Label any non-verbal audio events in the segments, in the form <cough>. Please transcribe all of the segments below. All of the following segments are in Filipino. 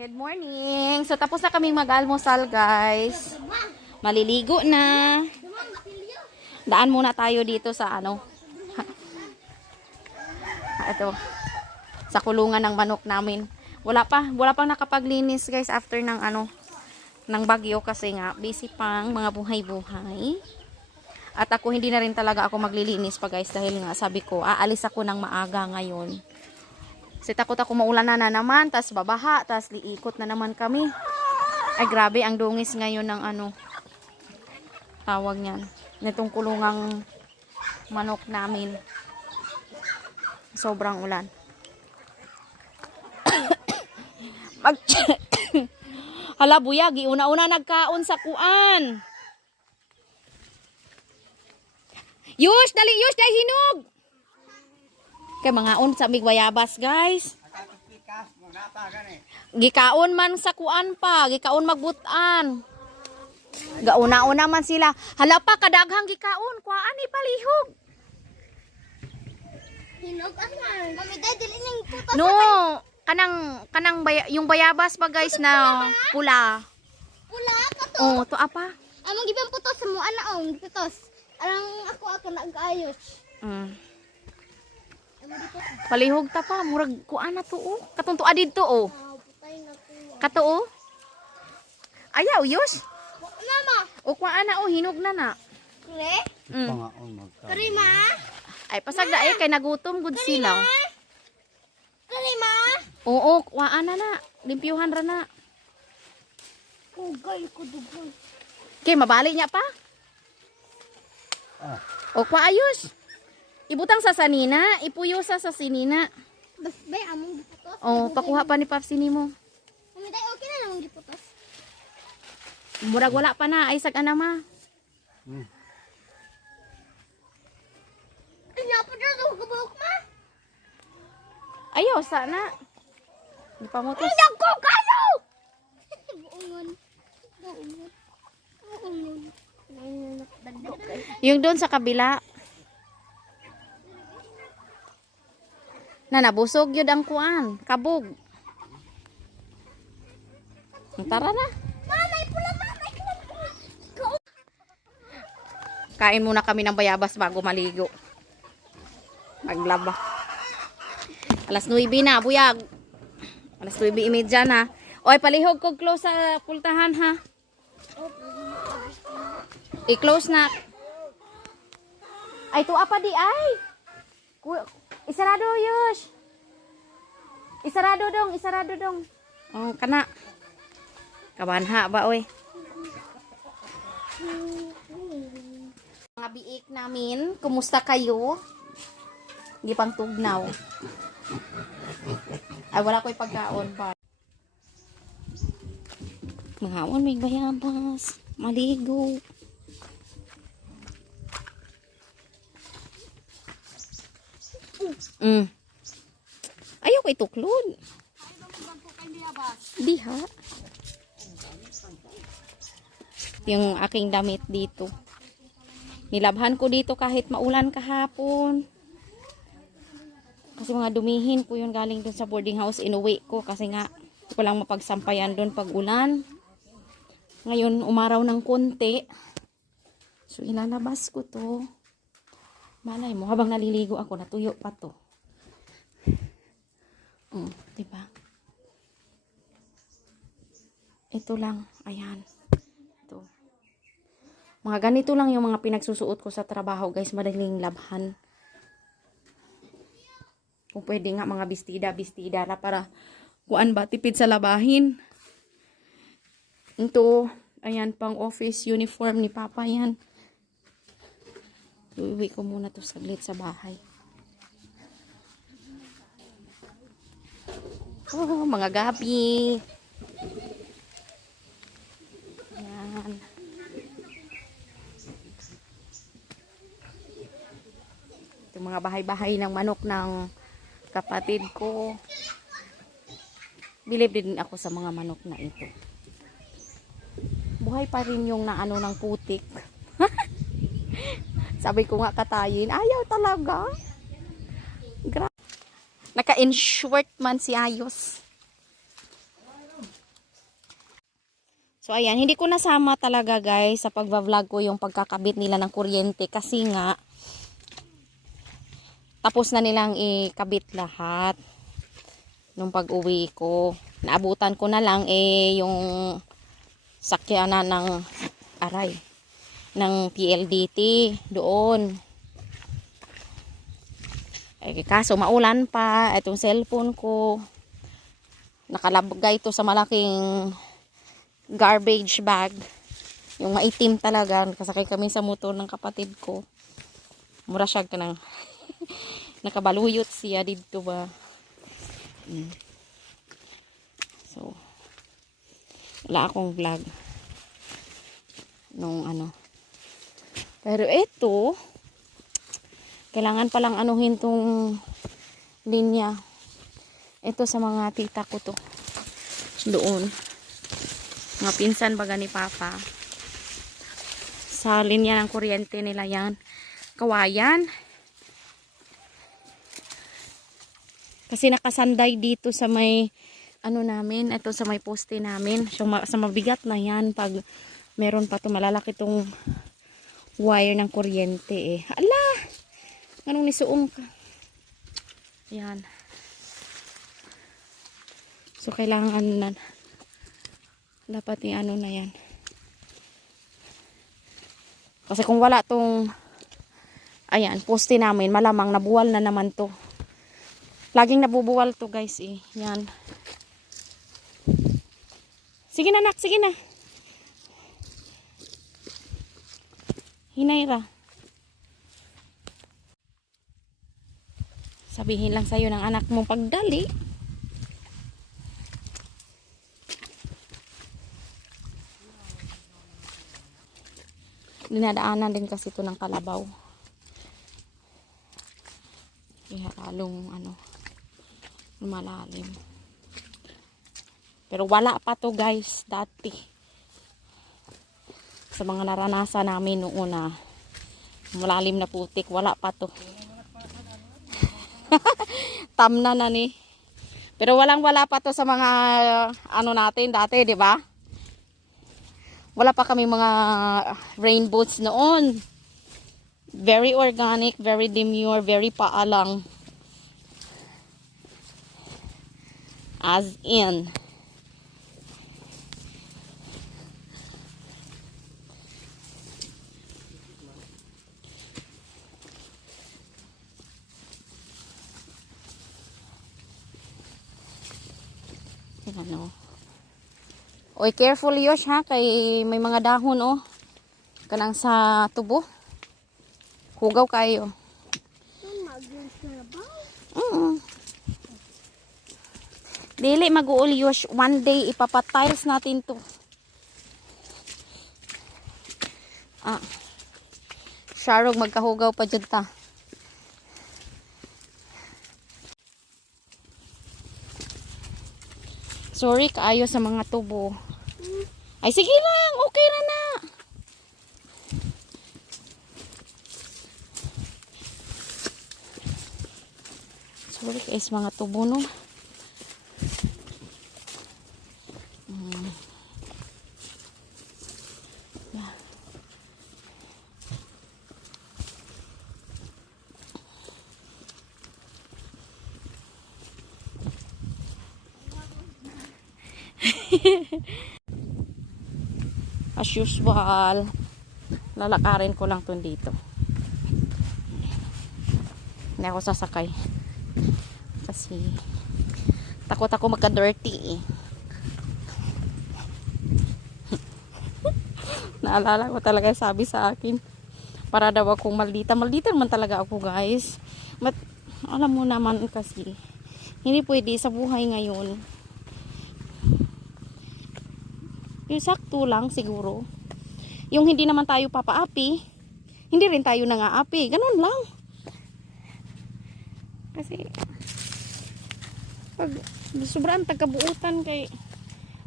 Good morning. So tapos na kaming mag-almusal, guys. Maliligo na. Daan muna tayo dito sa ano. <laughs> Ito. Sa kulungan ng manok namin. Wala pa, wala pang nakapaglinis, guys, after ng ano ng bagyo kasi nga busy pang mga buhay-buhay. At ako hindi na rin talaga ako maglilinis pa, guys, dahil nga sabi ko, aalis ako ng maaga ngayon. Kasi takot ako maulan na, na naman, tas babaha, tas liikot na naman kami. Ay grabe, ang dungis ngayon ng ano, tawag niyan, nitong kulungang manok namin. Sobrang ulan. <coughs> Mag <coughs> Hala, buyag, una-una nagkaon sa kuan. Yush, dali, yush, dali hinog. Kay mga on sa migwayabas, guys. Gikaon man sa kuan pa, gikaon magbutan. Gauna-una man sila. Hala pa kadaghang gikaon, kuan ni palihog. Hinog putas. No, kanang kanang baya, yung bayabas pa guys na pula. Pula ka to. Oh, to apa? Among gibang putos mo ana ong putos. Arang ako ako nag-ayos. Mm. Palihog ta pa, murag kuan na to oh. Katong tuwa dito oh. Na. Kato oh. Ayaw, yus. Mama, O kuan na oh, hinog na na. kre? Mm. Pangaon magka. Kre ma? Ay pasagda eh kay nagutom gud sila. Kre ma? Oo, kuan na na. Limpyuhan ra na. Ugay ko dugoy. Kay mabali niya pa. Ah, O kwa ayos. Ibutang sa sanina, ipuyo sa sa sinina. Bas bay among giputos. O, pakuha pa ni Papsi nimo. Mami, dahil okay na namang giputos. Murag wala pa na, ay sag ana ma. hmm. Ay, napa na ito kabuk ma? Ayaw, sana. Di pa mo to. Ay, nagko kayo! <laughs> Buungon. Buungon. Buungon. Dagdag kayo. Yung doon sa kabila. Na nabusog yun ang kuan. Kabog. Tara na. Kain muna kami ng bayabas bago maligo. Maglaba. Alas 9 na, buyag. Alas 9.30 na. Oy, palihog ko close sa pultahan ha. I-close na. Ay, tuwa pa di ay. Isarado, Yush. Isarado dong, isarado dong. Oh, kana. Kabanha ba, oy. Mga biik namin, kumusta kayo? Hindi pang tugnaw. Ay, wala ko'y pagkaon pa. Mahawon, may bayabas. Maligo. Mm. Ayaw ko ituklod. Di ha. Yung aking damit dito. Nilabhan ko dito kahit maulan kahapon. Kasi mga dumihin ko yun galing dun sa boarding house. Inuwi ko kasi nga walang mapagsampayan dun pag ulan. Ngayon umaraw ng konti. So ilalabas ko to. Malay mo, habang naliligo ako, natuyo pa to. Mm, diba? Ito lang, ayan. Ito. Mga ganito lang yung mga pinagsusuot ko sa trabaho, guys. Madaling labhan. Kung pwede nga mga bestida, bestida na para kuan ba, tipid sa labahin. Ito, ayan, pang office uniform ni Papa yan. Iuwi ko muna to saglit sa bahay. Oh, mga gabi. Yan. Ito mga bahay-bahay ng manok ng kapatid ko. Bilib din ako sa mga manok na ito. Buhay pa rin yung naano ng putik. Sabi ko nga katayin, ayaw talaga. Gra Naka-in short man si Ayos. So ayan, hindi ko nasama talaga guys sa pagva-vlog ko yung pagkakabit nila ng kuryente kasi nga tapos na nilang ikabit lahat nung pag-uwi ko. Naabutan ko na lang eh yung sakyanan ng aray ng PLDT doon. Eh, kaso maulan pa, itong cellphone ko nakalagay ito sa malaking garbage bag. Yung maitim talaga. Kasakay kami sa motor ng kapatid ko. Mura siya ka ng <laughs> nakabaluyot siya dito ba. Mm. So, wala akong vlog. Nung ano. Pero ito, kailangan palang anuhin tong linya. Ito sa mga tita ko to. Doon. Mga pinsan baga ni Papa. Sa linya ng kuryente nila yan. Kawayan. Kasi nakasanday dito sa may ano namin, ito sa may poste namin. So, sa mabigat na yan pag meron pa to malalaki tong wire ng kuryente eh. Ala! Anong nisuong ka? Yan. So, kailangan na dapat yung ano na yan. Kasi kung wala tong ayan, poste namin, malamang nabuwal na naman to. Laging nabubuwal to guys eh. Yan. Sige na nak, sige na. Hinayra. Sabihin lang sa'yo ng anak mong pagdali. Dinadaanan din kasi ito ng kalabaw. Kaya lalong ano, lumalalim. Pero wala pa to guys, dati. Sa mga naranasan namin noon na malalim na putik, wala pa to. <laughs> Tamna na ni. Pero walang wala pa to sa mga ano natin dati, di ba? Wala pa kami mga rainbows noon. Very organic, very demure, very paalang. As in. Yan, ano. Oy, careful Yosh ha, kay may mga dahon oh. Kanang sa tubo. Hugaw kayo. Mm. Dili mag-uul Yosh. One day ipapatiles natin to. Ah. Sharog magkahugaw pa dyan ta. Sorry kaayo sa mga tubo. Ay sige lang, okay na na. Sorry guys, mga tubo no. Usual, lalakarin ko lang to dito. Hindi ako sasakay. Kasi, takot ako magka-dirty eh. <laughs> Naalala ko talaga sabi sa akin. Para daw akong maldita. Maldita naman talaga ako guys. But, alam mo naman kasi, hindi pwede sa buhay ngayon. Yung sakto lang siguro. Yung hindi naman tayo papaapi, hindi rin tayo nangaapi. Ganun lang. Kasi, pag sobrang tagabuutan kay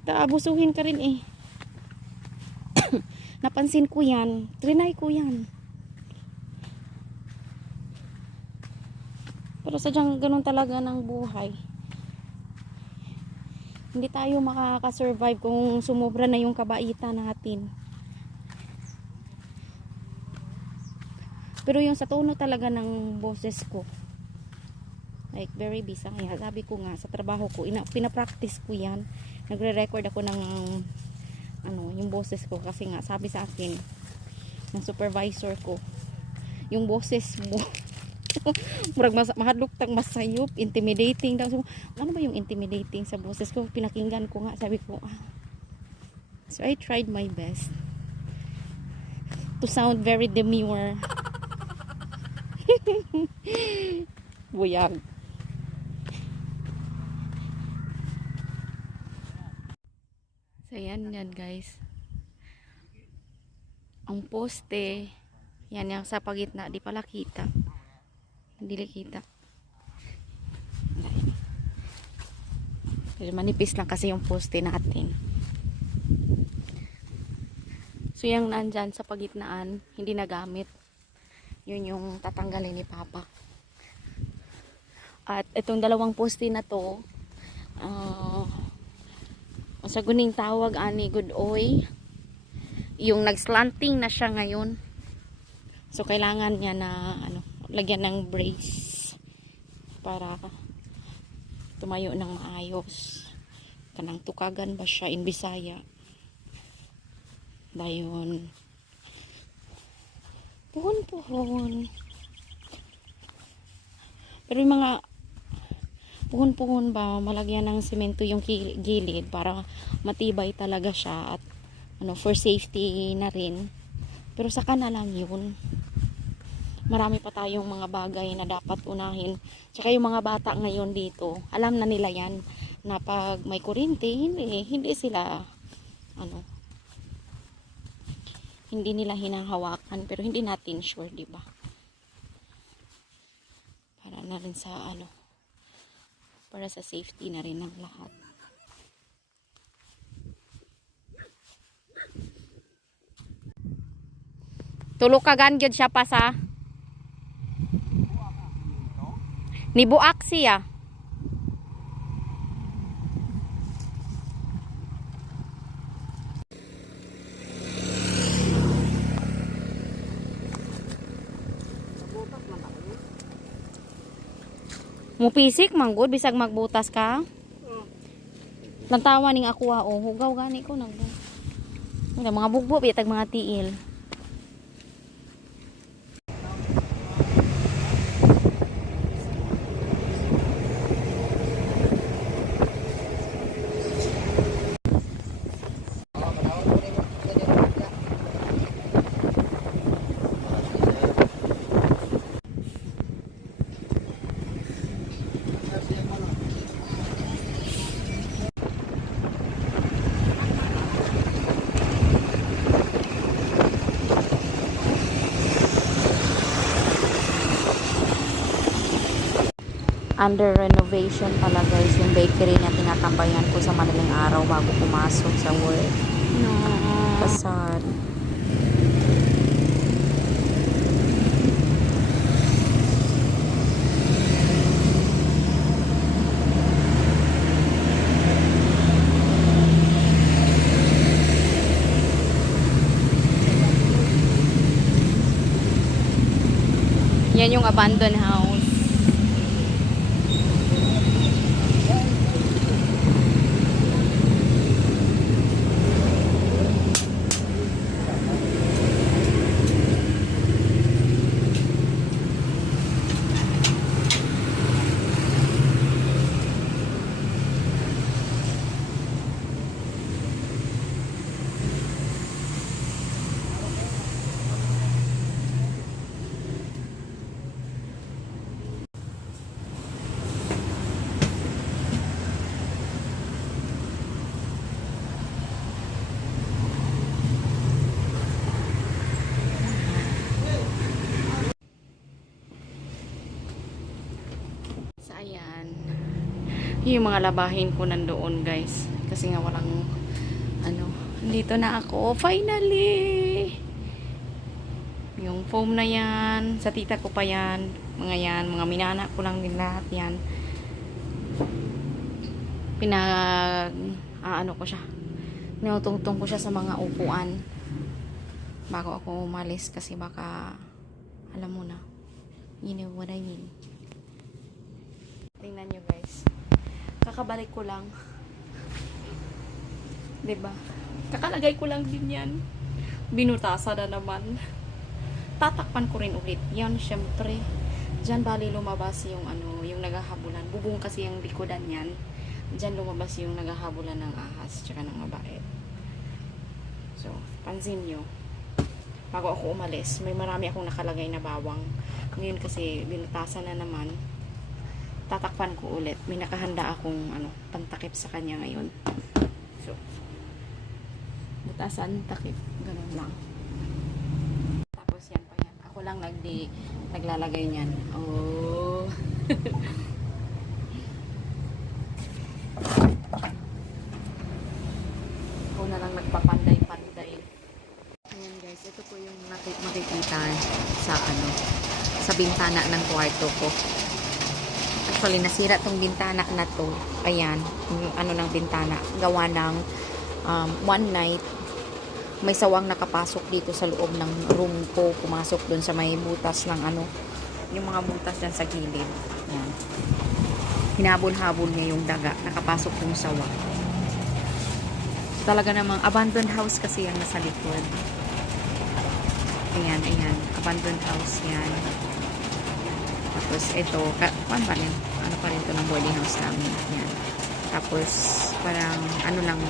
taabusuhin ka rin eh. <coughs> Napansin ko yan. Trinay ko yan. Pero sadyang ganun talaga ng buhay. Hindi tayo makakasurvive kung sumobra na yung kabaitan natin. Pero yung sa tono talaga ng boses ko, like very busy. Sabi ko nga, sa trabaho ko, ina, pinapractice ko yan. Nagre-record ako ng ano, yung boses ko kasi nga sabi sa akin ng supervisor ko, yung boses mo <laughs> <laughs> murag mas mahadlok tang masayop, intimidating daw. So, ano ba yung intimidating sa boses ko? Pinakinggan ko nga, sabi ko, ah. So I tried my best to sound very demure. <laughs> Buyag. So yan yan guys. Ang poste, yan yung sa pagitna, di pala kita. Hindi li kita. Pero manipis lang kasi yung poste natin. So yung nandyan sa pagitnaan, hindi nagamit. Yun yung tatanggalin ni Papa. At itong dalawang poste na to, ang sa guning tawag ani good oy, yung nagslanting na siya ngayon. So kailangan niya na lagyan ng brace para tumayo ng maayos. Kanang tukagan ba siya in Bisaya? Dayon. Puhon puhon. Pero yung mga puhon-puhon ba, malagyan ng semento yung gilid para matibay talaga siya at ano, for safety na rin. Pero saka na lang yun. Marami pa tayong mga bagay na dapat unahin. Tsaka yung mga bata ngayon dito, alam na nila yan na pag may kuryente, hindi, hindi sila ano, hindi nila hinahawakan pero hindi natin sure, di ba? Para na rin sa ano, para sa safety na rin ng lahat. Tulukagan gyud siya pa sa Nibuak siya. Mupisik manggod bisag magbutas ka. Lantawa ning ako ha oh, hugaw gani ko. Wala mga bugbo bitag mga tiil. Under renovation pala guys yung bakery na tinatambayan ko sa madaling araw bago pumasok sa work. No. Kasad. Yan yung abandoned house. So, ayan. Yung mga labahin ko nandoon, guys. Kasi nga walang, ano, dito na ako. Finally! Yung foam na yan. Sa tita ko pa yan. Mga yan. Mga minana ko lang din lahat yan. pinag ah, ano ko siya tinutungtong ko siya sa mga upuan bago ako umalis kasi baka alam mo na you know what I mean tingnan nyo guys kakabalik ko lang 'di ba kakalagay ko lang din yan binutasa na naman tatakpan ko rin ulit yan syempre Diyan bali lumabas yung ano, yung naghahabulan. Bubong kasi yung likodan niyan. Diyan lumabas yung naghahabulan ng ahas tsaka ng mabait. So, pansin nyo. Bago ako umalis, may marami akong nakalagay na bawang. Ngayon kasi binutasan na naman. Tatakpan ko ulit. May nakahanda akong ano, pantakip sa kanya ngayon. So, butasan, takip. Ganun lang. Tapos yan pa yan. Ako lang nagdi naglalagay niyan. Oh. <laughs> Ako na lang nagpapanday-panday. Ayan guys, ito po yung makikita sa ano, sa bintana ng kwarto ko. Actually, nasira tong bintana na to. Ayan, yung ano ng bintana. Gawa ng um, one night, may sawang nakapasok dito sa loob ng room ko. Pumasok dun sa may butas ng ano, yung mga butas dyan sa gilid. Yan. Hinabol-habol niya yung daga. Nakapasok yung sawa. Talaga namang abandoned house kasi yan nasa likod. Ayan, ayan. Abandoned house yan. Tapos ito, ka, ano pa rin? Ano pa rin to ng boarding house namin. Yan. Tapos, parang, ano lang,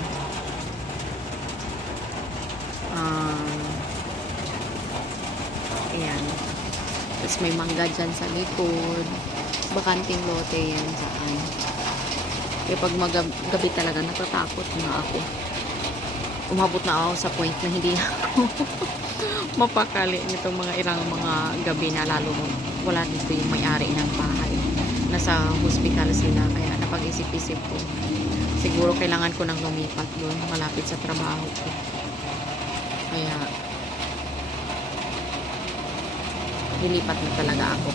Um, ayan. Tapos may mangga dyan sa likod. Bakanting lote yan saan. Kaya pag magabi talaga, natatakot na ako. Umabot na ako sa point na hindi <laughs> ako mapakali nitong mga irang mga gabi na lalo mo wala dito yung may-ari ng bahay. Nasa hospital sila, kaya napag-isip-isip ko. Siguro kailangan ko nang lumipat doon, malapit sa trabaho ko. Kaya, nilipat na talaga ako.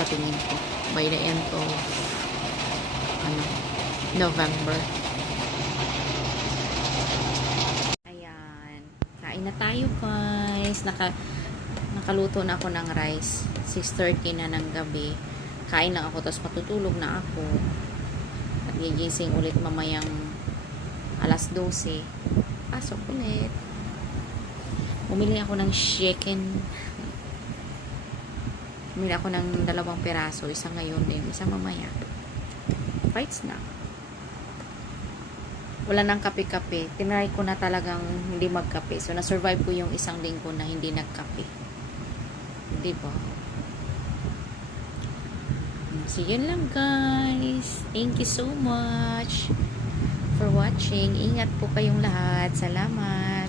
Sa tingin ko. By the end of, ano, November. Ayan. Kain na tayo, guys. Naka, nakaluto na ako ng rice. 6.30 na ng gabi. Kain lang ako, tapos matutulog na ako. At gigising ulit mamayang alas 12 pasok ulit. Bumili ako ng chicken. Bumili ako ng dalawang piraso. Isa ngayon din. Isa mamaya. Fights na. Wala nang kape-kape. Tinry ko na talagang hindi magkape. So, na-survive ko yung isang linggo na hindi nagkape. Di ba? So, yun lang guys. Thank you so much for watching. Ingat po kayong lahat. Salamat.